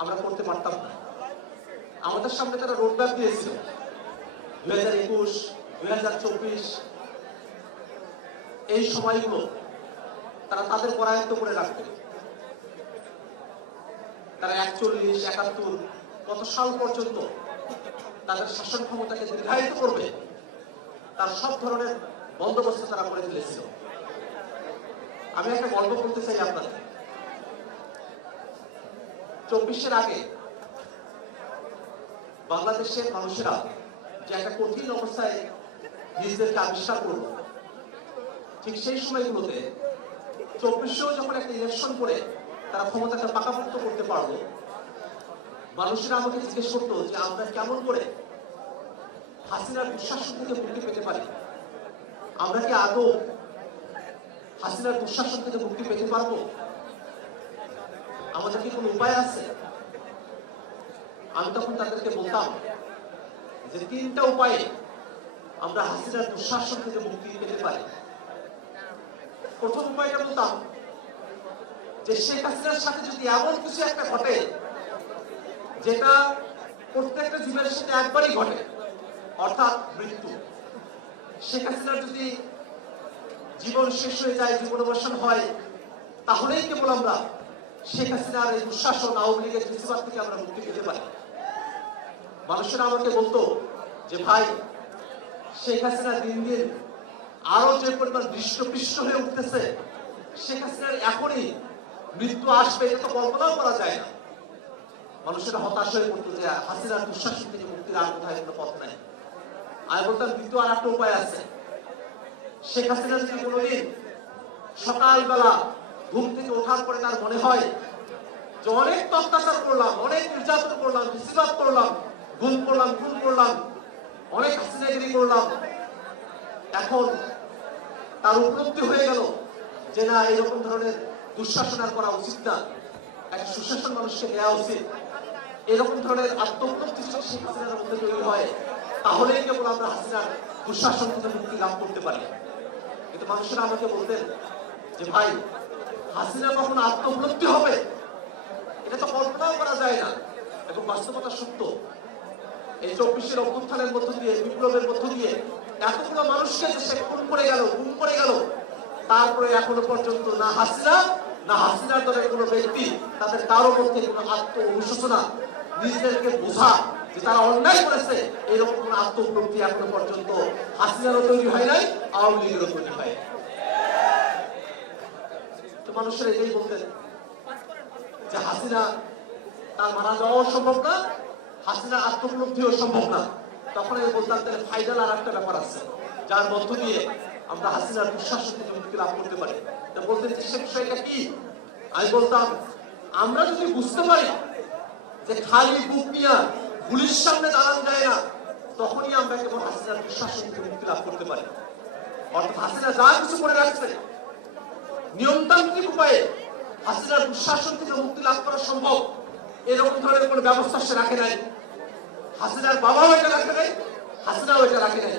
আমরা করতে পারতাম না। আমাদের সামনে তারা রোডম্যাপ দিয়েছিল 2021, 2024 এই সময়গুলো তারা তাদের করায়ত্ত করে রাখবে। তারা 41, 71 কত সাল পর্যন্ত তাদের শাসন ক্ষমতাকে দীর্ঘায়িত করবে তার সব ধরনের বন্দোবস্ত তারা করে ফেলেছিল। আমি একটা গল্প বলতে চাই আপনাদের। 24-এর আগে বাংলাদেশের মানুষেরা যে একটা কঠিন অবস্থায় নিজেদেরকে আবিষ্কার করলো, ঠিক সেই সময়গুলোতে 24-এও যখন একটা ইলেকশন করে তারা ক্ষমতাটা পাকাপোক্ত করতে পারলো, মানুষেরা আমাকে জিজ্ঞেস করতো যে আমরা কেমন করে হাসিনার দুঃশাসন থেকে মুক্তি পেতে পারি, আমরা কি আদৌ হাসিনার দুঃশাসন থেকে মুক্তি পেতে পারবো, আমাদের কি কোনো উপায় আছে? আমি তখন তাদেরকে বলতাম যে 3টা উপায়ে আমরা হাসিনার দুঃশাসন থেকে মুক্তি পেতে পারি। প্রথম উপায়টা বলতাম যে শেখ হাসিনার সাথে যদি এমন কিছু একটা ঘটে যেটা প্রত্যেকটা জীবের সাথে একবারই ঘটে, অর্থাৎ মৃত্যু। শেখ হাসিনার যদি জীবন শেষ হয়ে যায়, জীবনাবসান হয়, তাহলেই কেবল আমরা শেখ হাসিনার এই দুঃশাসন, আওয়ামী লীগের ফেসিবাদ থেকে আমরা মুক্তি পেতে পারি। মানুষেরা আমাকে বলতো যে ভাই, শেখ হাসিনা দিন দিন আরো যে পরিমাণ দৃষ্টপৃষ্ট হয়ে উঠতেছে, শেখ হাসিনার এখনই মৃত্যু আসবে এটা তো কল্পনাও করা যায় না। মানুষেরা হতাশ হয়ে পড়তো যে হাসিনার দুঃশাসন থেকে মুক্তির আর কোথায় কোনো পথ নাই। আমি বলতাম দ্বিতীয় আর একটা উপায় আছে। শেখ হাসিনা যদি কোনোদিন সকালবেলা ঘুম থেকে ওঠার পরে তার মনে হয় যে অনেক অত্যাচার করলাম, অনেক নির্যাতন করলাম, ফেসিবাদ করলাম, খুন করলাম, অনেক হাসিনাগিরি করলাম, এখন তার উপলব্ধি হয়ে গেল যে না, এরকম ধরনের দুঃশাসন আর করা উচিত না, একটা সুশাসন মানুষকে দেওয়া উচিত, এরকম ধরনের আত্মউপলব্ধি যদি শেখ হাসিনার মধ্যে তৈরি হয়, তাহলেই কেবল আমরা হাসিনার দুঃশাসন থেকে মুক্তি লাভ করতে পারি। কিন্তু মানুষেরা আমাকে বলতেন যে ভাই, হাসিনা কখন আত্মউপলব্ধি হবে এটা তো কল্পনাও করা যায় না। এবং বাস্তবতা সত্য, এই 24-এর অভ্যুত্থানের মধ্য দিয়ে, বিপ্লবের মধ্য দিয়ে এতগুলো মানুষকে যে সে খুন করে গেল, তারপরে এখনো পর্যন্ত না হাসিনা না হাসিনার দলের কোনো ব্যক্তি তাদের কারো মধ্যে কোনো আত্ম অনুশোচনা, নিজেদেরকে বোঝা যে তারা অন্যায় করেছে, এরকম কোন আত্ম উপলব্ধি এখনো পর্যন্ত হাসিনারও তৈরি হয় নাই, আওয়ামী লীগেরও তৈরি হয়। তো মানুষের এটাই বলতেন যে হাসিনা তার মারা যাওয়াও সম্ভব না, হাসিনার আত্ম উপলব্ধিও সম্ভব না। তখন আমি বলতাম তাহলে ফাইনাল আর একটা ব্যাপার আছে যার মধ্য দিয়ে আমরা হাসিনার দুঃশাসন থেকে মুক্তি লাভ করতে পারি। বলতেন সে বিষয়টা কি? আমি বলতাম আমরা যদি বুঝতে পারি যে খালি বুক নিয়ে পুলিশ সামনে দাঁড়ান যায় না, তখনই আমরা কেবল হাসিনার দুঃশাসন থেকে মুক্তি লাভ করতে পারি। অর্থাৎ হাসিনা যা কিছু করে রাখছে, নিয়মতান্ত্রিক উপায়ে হাসিনার দুঃশাসন থেকে মুক্তি লাভ করা সম্ভব, এরকম ধরনের কোন ব্যবস্থা সে রাখে নাই। হাসিনার বাবাও এটা রাখে নাই, হাসিনাও এটা রাখে নাই।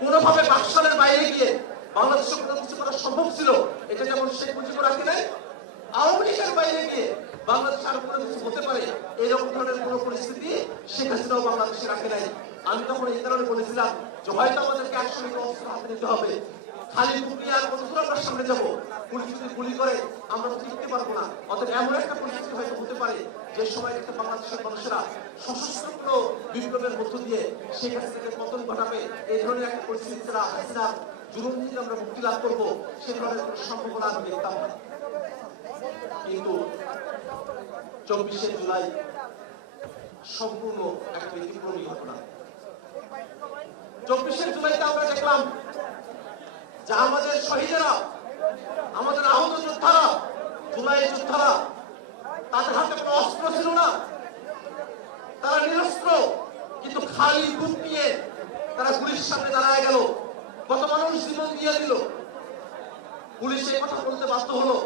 কোনোভাবে বাকশালের বাইরে গিয়ে বাংলাদেশে কোনো কিছু করা সম্ভব ছিল, এটা যেমন শেখ মুজিব রাখে নাই, আওয়ামী লীগের বাইরে গিয়ে বাংলাদেশে আরো কোনো কিছু হতে পারে এরকম ধরনের কোনো পরিস্থিতি শেখ হাসিনাও বাংলাদেশে রাখে নাই। আমি তখন এই কারণে বলেছিলাম যে হয়তো আমাদেরকে একসঙ্গে অস্ত্র হাতে নিতে হবে, খালি বুক নিয়ে আর কতদূর আমরা সামনে যাবো, পুলিশ যদি গুলি করে আমরা তো টিকতে পারবো না। অর্থাৎ এমন একটা পরিস্থিতি হয়তো হতে পারে যে সময় একটা বাংলাদেশের মানুষেরা সশস্ত্র বিপ্লবের মধ্য দিয়ে শেখ হাসিনাকে পতন ঘটাবে, এই ধরনের একটা পরিস্থিতি ছাড়া হাসিনার জুলুম থেকে আমরা মুক্তি লাভ করবো সে ধরনের কোনো সম্ভাবনা আমি দেখতাম না। কিন্তু 24শে জুলাই সম্পূর্ণ একটা ব্যতিক্রমী ঘটনা। 24শে জুলাইতে আমরা দেখলাম যে আমাদের শহীদেরা, আমাদের আহত যোদ্ধারা, জুলাই যোদ্ধারা, তাদের হাতে কোনো অস্ত্র ছিল না, তারা নিরস্ত্র, কিন্তু খালি বুক নিয়ে তারা পুলিশ সামনে দাঁড়ায় গেল। কত মানুষ জীবন দিয়ে দিল। পুলিশ এই কথা বলতে বাধ্য হলো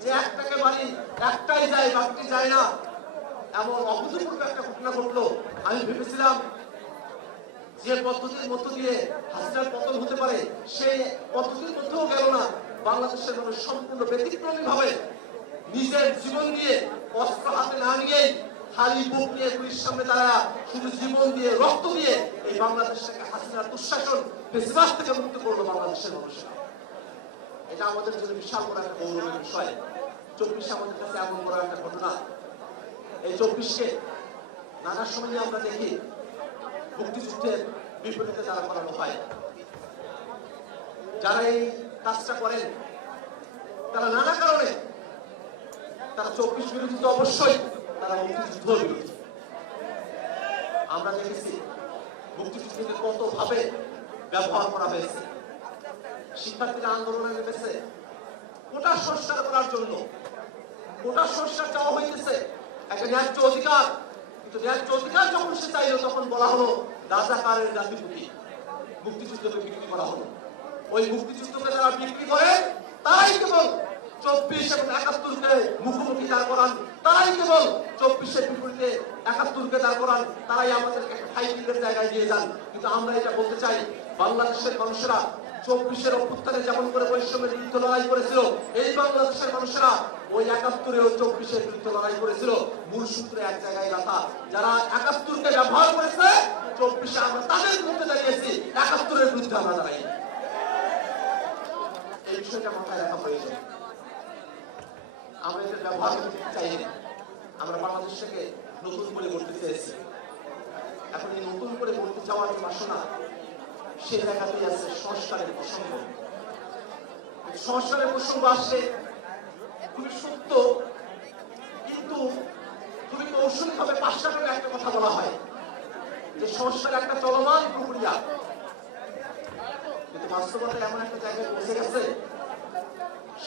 যে একটাকে বাড়ি একটাই যায়, বাকি যায় না। এমন অভূতপূর্ব একটা ঘটনা ঘটলো। আমি ভেবেছিলাম যে পদ্ধতির মধ্য দিয়ে হাসিনার পতন হতে পারে, সেই পদ্ধতির মধ্যেও গেল না। বাংলাদেশের মানুষ সম্পূর্ণ ব্যতিক্রমী ভাবে নিজের জীবন দিয়ে, অস্ত্র হাতে না নিয়েই খালি বুক নিয়ে পুলিশের সামনে তারা শুধু জীবন দিয়ে রক্ত দিয়ে এই বাংলাদেশটাকে হাসিনার দুঃশাসন ফেসিবাদ থেকে মুক্ত করলো বাংলাদেশের মানুষেরা। এটা আমাদের জন্য বিশাল বড় একটা গৌরবের বিষয়। 24 আমাদের কাছে এমন বড় একটা ঘটনা। এই 24কে নানা সময় আমরা দেখি মুক্তিযুদ্ধের বিপরীতে তারা করানো হয়। যারা এই কাজটা করেন তারা নানা কারণে তারা 24 বিরোধী তো অবশ্যই, তারা মুক্তিযুদ্ধ বিরোধী। আমরা দেখেছি মুক্তিযুদ্ধকে কত ভাবে ব্যবহার করা হয়েছে। শিক্ষার্থীরা আন্দোলনে নেমেছে কোটা সংস্কার করার জন্য। কোটা সংস্কার চাওয়া হইতেছে একটা ন্যায্য অধিকার, কিন্তু ন্যায্য অধিকার যখন সে চাইল তখন বলা হলো রাজাকারের জাতিপতি। মুক্তিযুদ্ধকে বিক্রি করা হলো। ওই মুক্তিযুদ্ধকে যারা বিক্রি করে তারাই কেবল 24 এবং 71কে মুখোমুখি দাঁড় করান, তারাই কেবল 24-এর বিপরীতে 71কে দাঁড় করান, তারাই আমাদেরকে ফাইটিংয়ের জায়গায় নিয়ে যান। কিন্তু আমরা এটা বলতে চাই, বাংলাদেশের মানুষেরা 24-এর অভ্যুত্থানে যেমন করে বৈষম্যের বিরুদ্ধে লড়াই করেছিল, এই বাংলাদেশের মানুষেরা ওই 71-এও 24-এর বিরুদ্ধে লড়াই করেছিল। মূল সূত্রে এক জায়গায় রাখা। যারা 71কে ব্যবহার করেছে 24-এ আমরা তাদের বিরুদ্ধে দাঁড়িয়েছি, 71-এর বিরুদ্ধে আমরা দাঁড়াই। এই বিষয়টা মাথায় রাখা প্রয়োজন। আমরা এটা ব্যবহার করতে চাই না। আমরা বাংলাদেশকে নতুন করে গড়তে চেয়েছি। এখন এই নতুন করে গড়তে যাওয়ার যে বাসনা, সে জায়গাতেই আছে সংস্কারের প্রসঙ্গ। সংস্কারের প্রসঙ্গ আসলে খুবই সত্য, কিন্তু খুবই কৌশলীভাবে পাশটা করে একটা কথা বলা হয় যে সংস্কার একটা চলমান প্রক্রিয়া। কিন্তু বাস্তবতা এমন একটা জায়গায় পৌঁছে গেছে,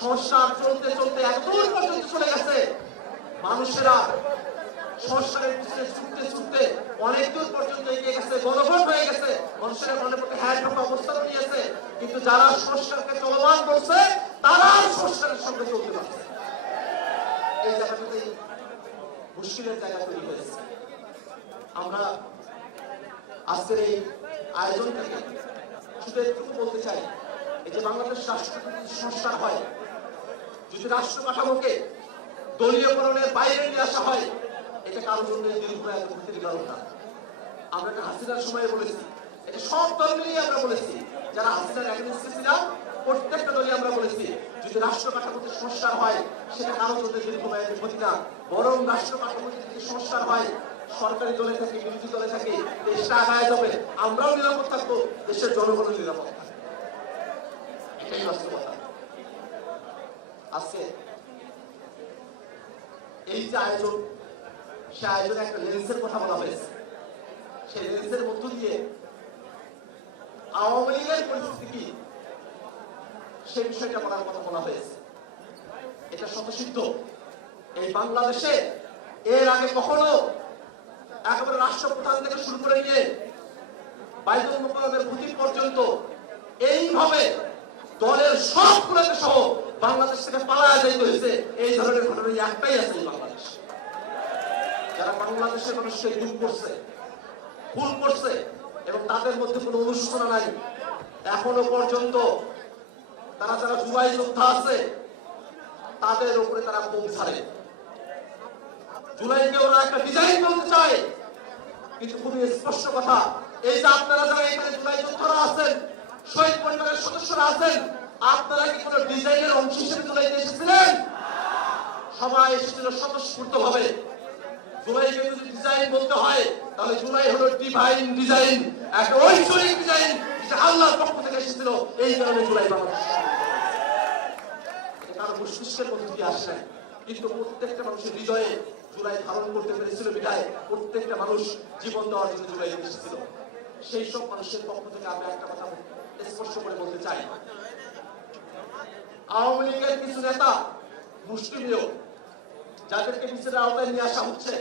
সংস্কার চলতে চলতে এতদূর পর্যন্ত চলে গেছে, মানুষেরা সংস্কারের পিছনে ছুটতে ছুটতে অনেক দূর পর্যন্ত এগিয়ে গেছে, গণভোট হয়ে গেছে, মানুষের মনে পড়তে হ্যাঁ অবস্থান নিয়েছে। কিন্তু যারা সংস্কারকে চলমান করছে তারা সংস্কারের সঙ্গে চলতে পারছে। এই জায়গাটাতে মুশকিলের জায়গা তৈরি হয়েছে। আমরা আজকের এই আয়োজন থেকে শুধু একটু বলতে চাই, এই যে বাংলাদেশ রাষ্ট্র সংস্কার হয়, যদি রাষ্ট্র কাঠামোকে দলীয়করণের বাইরে নিয়ে আসা হয়, এটা কারোর জন্য দীর্ঘায়িত কারণ না। আমরা এটা হাসিনার সময় বলেছি, এটা সব দল মিলিয়ে আমরা বলেছি, যারা হাসিনার এগেইনস্টে ছিলাম প্রত্যেকটা দলই আমরা বলেছি, যদি রাষ্ট্র কাঠামোতে সংস্কার হয় সেটা কারোর জন্য দীর্ঘায়িত ক্ষতি না, বরং রাষ্ট্র কাঠামোতে যদি সংস্কার হয়, সরকারি দলে থাকে বিরোধী দলে থাকে, দেশটা আগায় যাবে, আমরাও নিরাপদ থাকবো, দেশের জনগণও নিরাপদ থাকবে। এটাই বাস্তবতা। আজকে এই যে আয়োজন, সে আয়োজনে একটা লেন্সের কথা বলা হয়েছে। সেই লেন্সের মধ্য দিয়ে আওয়ামী লীগের পরিস্থিতি কি সে বিষয়টা বলার কথা বলা হয়েছে। এটা স্বতঃসিদ্ধ। এই বাংলাদেশে এর আগে কখনো একেবারে রাষ্ট্রপ্রধান থেকে শুরু করে নিয়ে বাইতুল মুকাররমের খতিব পর্যন্ত এইভাবে দলের সবগুলোকে সহ বাংলাদেশ থেকে পালায়া যাইতে হয়েছে, এই ধরনের ঘটনা একটাই আছে বাংলাদেশ। যারা বাংলাদেশের মানুষকে গুম করছে, খুন করছে, এবং তাদের মধ্যে কোনো অনুশোচনা নাই। এখনো পর্যন্ত তারা যারা জুলাই যোদ্ধা আছে তাদের উপরে তারা বোম ছাড়ে। জুলাইকে ওরা একটা ডিজাইন করতে চায়, কিন্তু খুবই স্পষ্ট কথা, এই যে আপনারা যারা এখানে জুলাই যোদ্ধারা আছেন, শহীদ পরিবারের সদস্যরা আছেন, আপনারা কি কোনো ডিজাইনের অংশ হিসেবে জুলাইতে এসেছিলেন? সবাই এসেছিল স্বতঃস্ফূর্ত ভাবে। জুলাইকে যদি ডিজাইন বলতে হয় তাহলে জুলাই হলো ডিভাইন ডিজাইন, একটা ঐশ্বরিক ডিজাইন, যেটা আল্লাহর পক্ষ থেকে এসেছিল। এই কারণে জুলাই বাংলাদেশ কারো মস্তিষ্কের মধ্যে দিয়ে আসে নাই, কিন্তু প্রত্যেকটা মানুষের হৃদয়ে জুলাই ধারণ করতে পেরেছিল বিধায় প্রত্যেকটা মানুষ জীবন দেওয়ার জন্য জুলাই এসেছিল। সেই সব মানুষের পক্ষ থেকে আমরা একটা কথা স্পষ্ট করে বলতে চাই, আওয়ামী লীগের কিছু নেতা মুষ্টিমেয় যাদেরকে বিচারের আওতায় নিয়ে আসা হচ্ছে,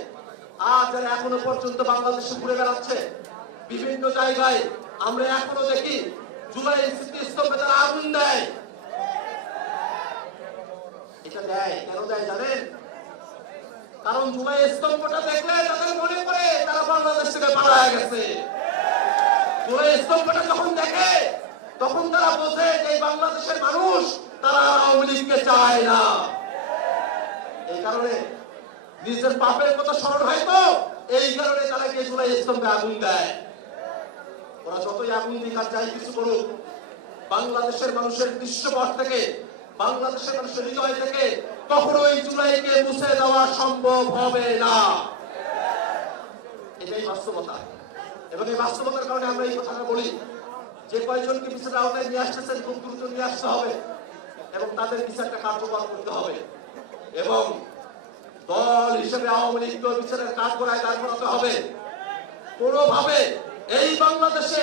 আর যারা এখনো পর্যন্ত বাংলাদেশে ঘুরে বেড়াচ্ছে বিভিন্ন জায়গায়, আমরা এখনো দেখি জুলাই স্মৃতিস্তম্ভে তারা আগুন দেয়। এটা দেয় কেন দেয় জানেন? কারণ জুলাই স্তম্ভটা দেখলে তাদের মনে করে তারা বাংলাদেশ থেকে পালায় গেছে। জুলাই স্তম্ভটা যখন দেখে তখন তারা বোঝে যে বাংলাদেশের মানুষ তারা আওয়ামী লীগকে চায় না। এই কারণে নিজের পাপের কথা স্মরণ হয় তো এই কারণে তারা গিয়ে জুলাই স্তম্ভে আগুন দেয়। ওরা যতই আগুন দিক আর যাই কিছু করুক, বাংলাদেশের মানুষের দৃশ্যপট থেকে, বাংলাদেশের মানুষের হৃদয় থেকে কখনোই জুলাইকে মুছে দেওয়া সম্ভব হবে না। এটাই বাস্তবতা। এবং এই বাস্তবতার কারণে আমরা এই কথাটা বলি, যে কয়েকজনকে বিচারের আওতায় নিয়ে আসতেছেন খুব দ্রুত নিয়ে আসতে হবে এবং তাদের বিচারটা কার্যকর করতে হবে এবং দল হিসেবে আওয়ামী লীগকে বিচারের কাঠগড়ায় দাঁড় করাতে হবে। কোনোভাবে এই বাংলাদেশে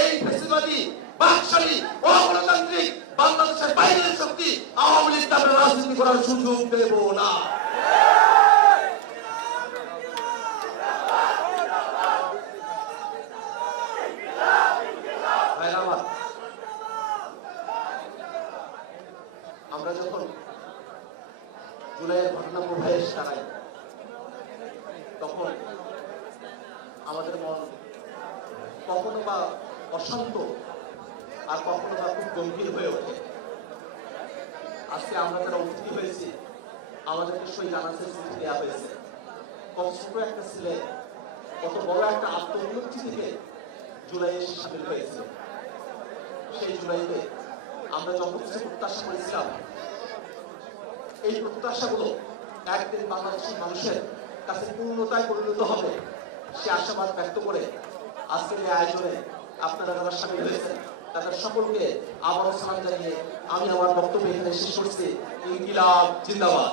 এই ফ্যাসিবাদী বাকশালী অগণতান্ত্রিক বাংলাদেশের বাইরের শক্তি আওয়ামী লীগ তাদের রাজনীতি করার সুযোগ দেব না। আমরা যখন জুলাইয়ের ঘটনা প্রবাহে দাঁড়াই তখন আমাদের মন কখনো বা অশান্ত আর কখনো বা খুব গম্ভীর হয়ে ওঠে। আজকে আমরা যারা অতিথি হয়েছি আমাদেরকে সেই জানাজের চিঠি দেওয়া হয়েছে। কত ছোট একটা ছেলে কত বড় একটা আত্মউন্নতি থেকে জুলাইয়ে সামিল হয়েছে। সেই জুলাইতে আমরা যত কিছু প্রত্যাশা করেছিলাম এই প্রত্যাশাগুলো একদিন বাংলাদেশের মানুষের কাছে পূর্ণতায় পরিণত হবে সে আশাবাদ ব্যক্ত করে আজকের এই আয়োজনে আপনারা যারা সামিল হয়েছেন তাদের সকলকে আবারও সালাম জানিয়ে আমি আমার বক্তব্য এখানে শেষ করছি। ইনকিলাব জিন্দাবাদ।